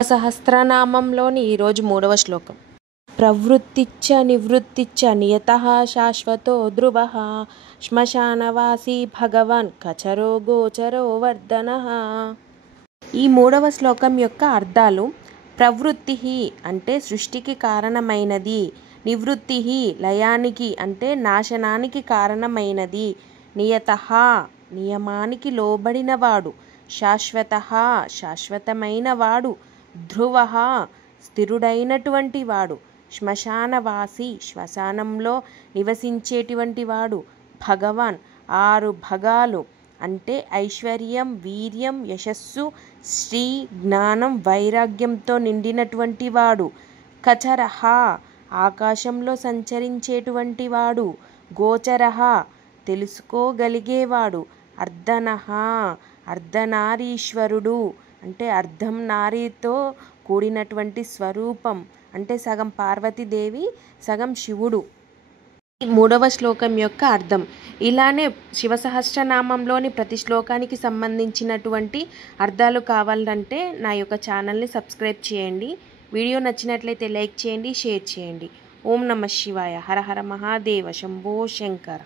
సహస్రనామంలోని ఈరోజు 3వ శ్లోకం. ప్రవృత్తిచ్చ నివృత్తిచ్చ నియతః శాశ్వతో ధ్రువః శ్మశానవాసీ భగవాన్ కచరో గోచరో వర్ధనః. ఈ 3వ శ్లోకం యొక్క అర్థాలు: ప్రవృత్తి అంటే సృష్టికి కారణమైనది, నివృత్తి లయానికి అంటే నాశనానికి కారణమైనది, నియతః నియమానికి లోబడినవాడు, శాశ్వతః శాశ్వతమైన వాడు, ధ్రువః స్థిరుడైనటువంటి వాడు, శ్మశానవాసి శ్మశానంలో నివసించేటువంటి వాడు, భగవాన్ 6 భగాలు అంటే ఐశ్వర్యం, వీర్యం, యశస్సు, శ్రీ, జ్ఞానం, వైరాగ్యంతో నిండినటువంటి వాడు, కచరః ఆకాశంలో సంచరించేటువంటి వాడు, గోచరః తెలుసుకోగలిగేవాడు, అర్ధనః అర్ధనారీశ్వరుడు అంటే అర్ధం నారీతో కూడినటువంటి స్వరూపం అంటే సగం పార్వతీదేవి సగం శివుడు. ఈ 3వ శ్లోకం యొక్క అర్థం. ఇలానే శివసహస్రనామంలోని ప్రతి శ్లోకానికి సంబంధించినటువంటి అర్థాలు కావాలంటే నా యొక్క ఛానల్ని సబ్స్క్రైబ్ చేయండి. వీడియో నచ్చినట్లయితే లైక్ చేయండి, షేర్ చేయండి. ఓం నమః శివాయ. హర హర మహాదేవ. శంభో శంకర.